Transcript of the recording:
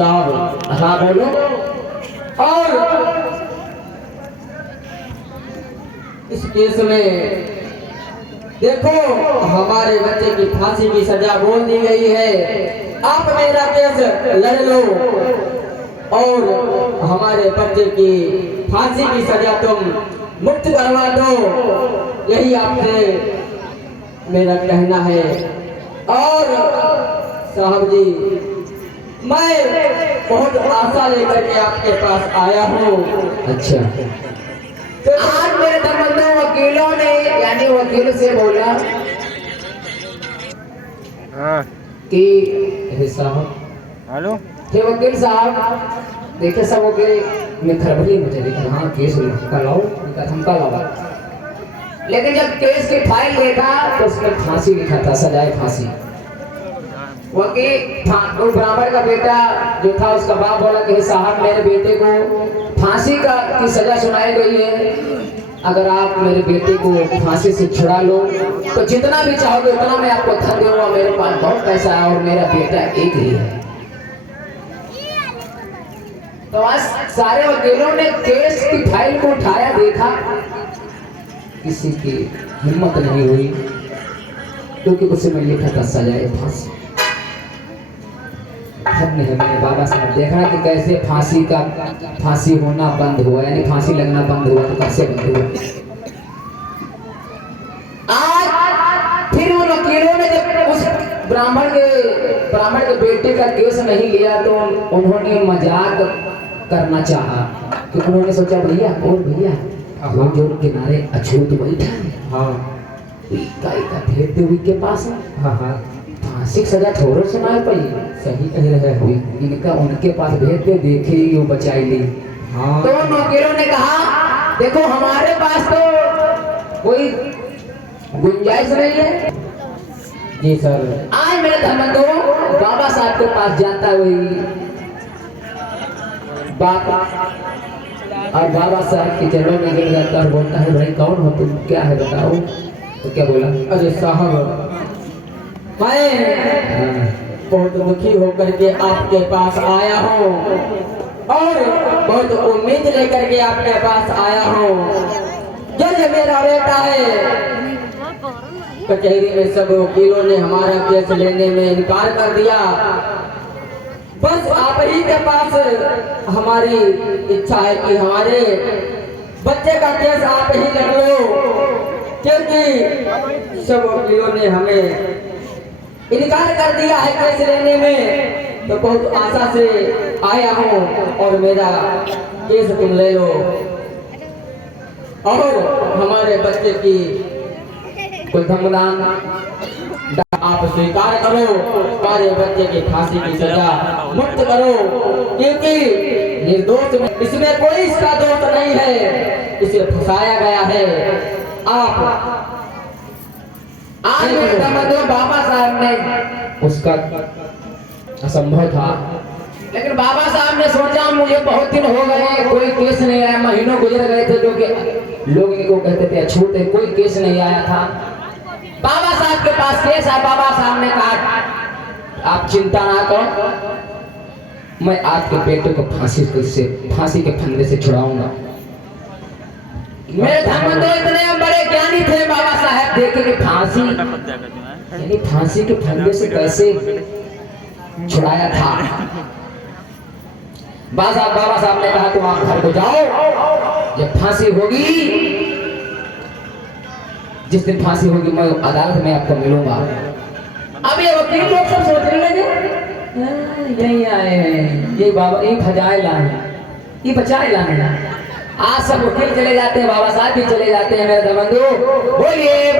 साहब हाँ बोलो। और इस केस में देखो हमारे बच्चे की फांसी की सजा बोल दी गई है, आप मेरा केस लड़ लो और हमारे बच्चे की फांसी की सजा तुम मुक्त करवा दो, यही आपसे मेरा कहना है। और साहब जी मैं बहुत आशा लेकर के आपके पास आया हूँ। अच्छा तो आज मेरे संबंधों वकीलों ने यानी वकील से बोला कि साहब हेलो हे वकील साहब देखे सब वकील में खरबली मुझे देखा हाँ केस कल आओ थमका लाओ, लेकिन जब केस की फाइल देखा तो उसमें फांसी लिखा था, सजाए फांसी। वकील वो ब्राह्मण का बेटा जो था उसका बाप बोला कि साहब मेरे बेटे को फांसी की सजा सुनाई गई है, अगर आप मेरे बेटे को फांसी से छुड़ा लो तो जितना भी चाहोगे उतना मैं आपको धन दूंगा, मेरे पास बहुत पैसा है और मेरा बेटा एक ही है। तो आज सारे वकीलों ने केस की फाइल को उठाया, देखा, किसी की हिम्मत नहीं हुई क्योंकि उसमें लिखा था सजाए फांसी। हमने मेरे बाबा साहब देखा कि कैसे फांसी होना बंद हुआ, यानी फांसी लगना बंद हुआ, तो कैसे बंद हुआ। आज फिर उन वकीलों ने जब उस ब्राह्मण के बेटे का केस नहीं लिया तो उन्होंने मजाक करना चाहा, कि उन्होंने सोचा भैया और भैया हम जो किनारे अछूत बैठा है, हाँ भेज दो के पास है, हाँ हाँ फांसी सजा थोड़ा सुनाई पड़ी, सही कह रहे हो, इनका उनके पास भेज दे, देखे ही वो बचाई ली। हाँ तो वकीलों ने कहा देखो हमारे पास तो कोई गुंजाइश नहीं है। जी सर। आज मेरे धर्मंदो बाबा साहब के पास जाता हुई बाबा और बाबा साहब के चरणों में गिर जाता और बोलता है भाई कौन हो तुम, क्या है बताओ। तो क्या बोला, अरे साहब मैं बहुत दुखी होकर के आपके पास आया हूँ और बहुत उम्मीद लेकर के आपके पास आया हूँ। जज मेरा बेटा है, कचहरी में सब वकीलों ने हमारा केस लेने में इनकार कर दिया, बस आप ही के पास हमारी इच्छा है कि हमारे बच्चे का केस आप ही लड़ लो, क्योंकि सब वकीलों ने हमें इनकार कर दिया है केस लेने में। तो बहुत आशा से आया हूँ और मेरा केस तुम ले लो और हमारे बच्चे की कोई धमदान आप स्वीकार करो, हमारे बच्चे की फांसी की सजा मुक्त करो, क्योंकि निर्दोष में इसमें कोई इसका दोष नहीं है, इसे फंसाया गया है। आप आज मेरे बाबा साहब ने उसका असंभव था, लेकिन बाबा साहब ने सोचा मुझे बहुत दिन हो गए कोई केस नहीं आया, महीनों गुजर गए थे जो कि लोग इनको कहते थे अछूत है, कोई केस नहीं आया था। बाबा साहब के पास केस आया, बाबा साहब ने कहा आप चिंता ना करो, मैं आपके बेटे को फांसी के फंदे से छुड़ाऊंगा। मेरे धर्म तो इतने बड़े ज्ञानी थे बाबा साहब, देखे कि फांसी यानी फांसी के फंदे से कैसे छुड़ाया था। बाबा साहब ने कहा तुम आप घर को जाओ, जब फांसी होगी, जिस दिन फांसी होगी मैं अदालत में आपको मिलूंगा। अब ये वकील लोग सब सोचने लगे यही आए हैं, ये बाबा ये फजाए लाए, ये बचाए लाए। आज सब वकील चले जाते हैं, बाबा साहब भी चले जाते हैं। मेरे धर्मंदो बोलिए